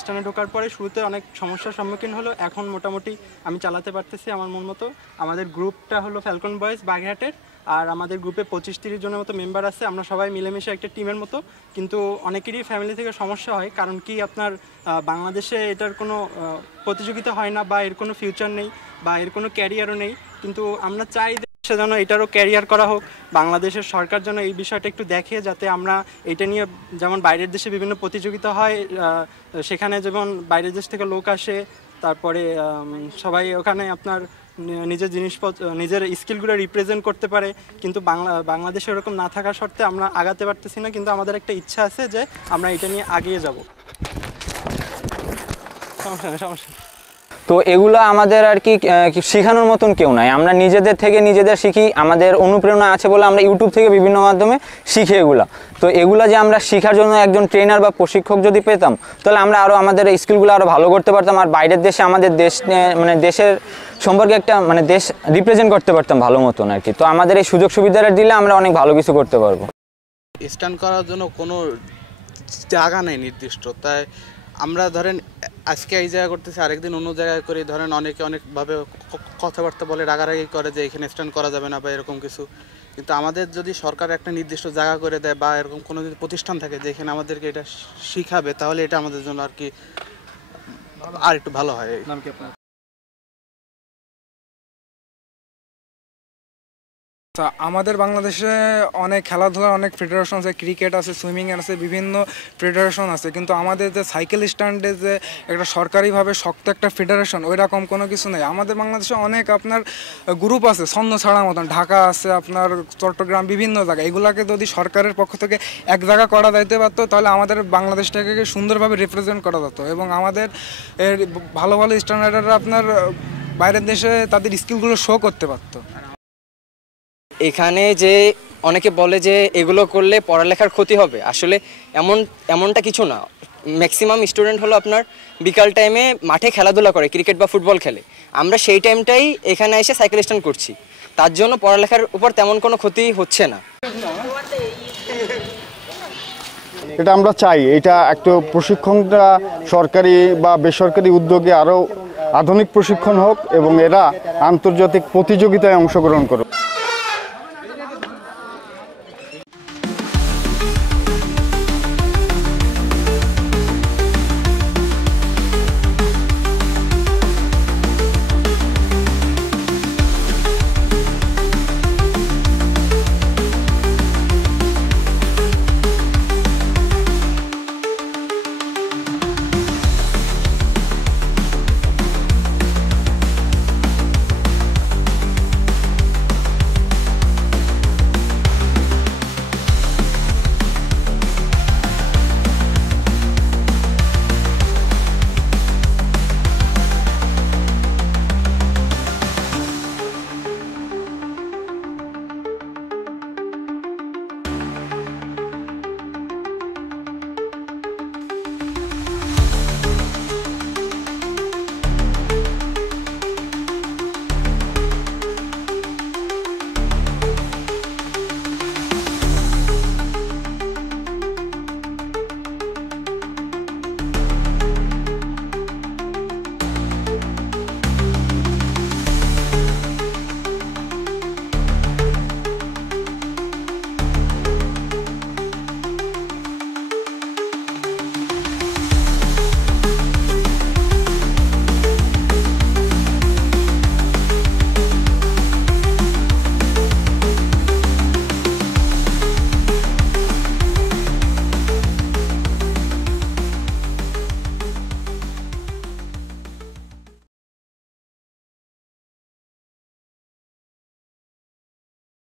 স্টানে ঢোকার পরে শুরুতে অনেক সমস্যার সম্মুখীন হলো, এখন মোটামুটি আমি চালাতে পারতেছি আমার মন মতো। আমাদের গ্রুপটা হলো ফ্যালকন বয়েজ বাগেরহাটের, আর আমাদের গ্রুপে 25-30 জনের মতো মেম্বার আছে। আমরা সবাই মিলেমিশে একটা টিমের মতো, কিন্তু অনেকেরই ফ্যামিলি থেকে সমস্যা হয়, কারণ কি আপনার বাংলাদেশে এটার কোনো প্রতিযোগিতা হয় না, বা এর কোনো ফিউচার নেই, বা এর কোনো ক্যারিয়ারও নেই। কিন্তু আমরা চাই সে যেন এটারও ক্যারিয়ার করা হোক। বাংলাদেশের সরকার যেন এই বিষয়টা একটু দেখে, যাতে আমরা এটা নিয়ে, যেমন বাইরের দেশে বিভিন্ন প্রতিযোগিতা হয়, সেখানে যেমন বাইরের দেশ থেকে লোক আসে, তারপরে সবাই ওখানে আপনার নিজের জিনিসপত্র, নিজের স্কিলগুলো রিপ্রেজেন্ট করতে পারে। কিন্তু বাংলাদেশে এরকম না থাকা সত্ত্বে আমরা আগাতে পারতেছি না, কিন্তু আমাদের একটা ইচ্ছা আছে যে আমরা এটা নিয়ে এগিয়ে যাব। সমস্যা তো এগুলো আমাদের আর কি শেখানোর মতন কেউ নাই, আমরা নিজেদের থেকে নিজেদের শিখি। আমাদের অনুপ্রেরণা আছে বলে আমরা ইউটিউব থেকে বিভিন্ন মাধ্যমে শিখি এগুলা। তো এগুলা যে আমরা শেখার জন্য একজন ট্রেনার বা প্রশিক্ষক যদি পেতাম, তাহলে আমরা আরও আমাদের স্কিলগুলো আরও ভালো করতে পারতাম, আর বাইরের দেশে আমাদের দেশ মানে দেশের সম্পর্কে একটা মানে দেশ রিপ্রেজেন্ট করতে পারতাম ভালো মতন আর কি। তো আমাদের এই সুযোগ সুবিধাটা দিলে আমরা অনেক ভালো কিছু করতে পারবো। স্টান্ট করার জন্য কোনো জায়গা নেই নির্দিষ্ট, তাই আমরা ধরেন আজকে এই জায়গা করতেছি, আরেকদিন অন্য জায়গায় করি। ধরেন অনেকে অনেকভাবে কথাবার্তা বলে, রাগারাগি করে যে এখানে স্ট্যান্ড করা যাবে না বা এরকম কিছু। কিন্তু আমাদের যদি সরকার একটা নির্দিষ্ট জায়গা করে দেয়, বা এরকম কোনো যদি প্রতিষ্ঠান থাকে যেখানে আমাদেরকে এটা শিখাবে, তাহলে এটা আমাদের জন্য আর কি আর একটু ভালো হয়। নাম কি আপনার? আমাদের বাংলাদেশে অনেক খেলাধুলার অনেক ফেডারেশন আছে, ক্রিকেট আছে, সুইমিং আছে, বিভিন্ন ফেডারেশন আছে, কিন্তু আমাদের যে সাইকেল স্ট্যান্ডে যে একটা সরকারিভাবে শক্ত একটা ফেডারেশন, ওই রকম কোনো কিছু নেই। আমাদের বাংলাদেশে অনেক আপনার গ্রুপ আছে ছন্দ ছাড়া মতন, ঢাকা আছে, আপনার চট্টগ্রাম, বিভিন্ন জায়গায়। এগুলাকে যদি সরকারের পক্ষ থেকে এক জায়গা করা যাইতে পারতো, তাহলে আমাদের বাংলাদেশটাকে সুন্দরভাবে রিপ্রেজেন্ট করা যেত, এবং আমাদের ভালো ভালো স্ট্যান্ডার্ডরা আপনার বাইরের দেশে তাদের স্কিলগুলো শো করতে পারতো। এখানে যে অনেকে বলে যে এগুলো করলে পড়ালেখার ক্ষতি হবে, আসলে এমনটা কিছু না। ম্যাক্সিমাম স্টুডেন্ট হলো আপনার বিকাল টাইমে মাঠে খেলাধুলা করে, ক্রিকেট বা ফুটবল খেলে। আমরা সেই টাইমটাই এখানে এসে সাইকেল স্ট্যান্ড করছি, তার জন্য পড়ালেখার উপর তেমন কোনো ক্ষতি হচ্ছে না। এটা আমরা চাই, এটা একটু প্রশিক্ষণটা সরকারি বা বেসরকারি উদ্যোগে আরও আধুনিক প্রশিক্ষণ হোক, এবং এরা আন্তর্জাতিক প্রতিযোগিতায় অংশগ্রহণ করুক।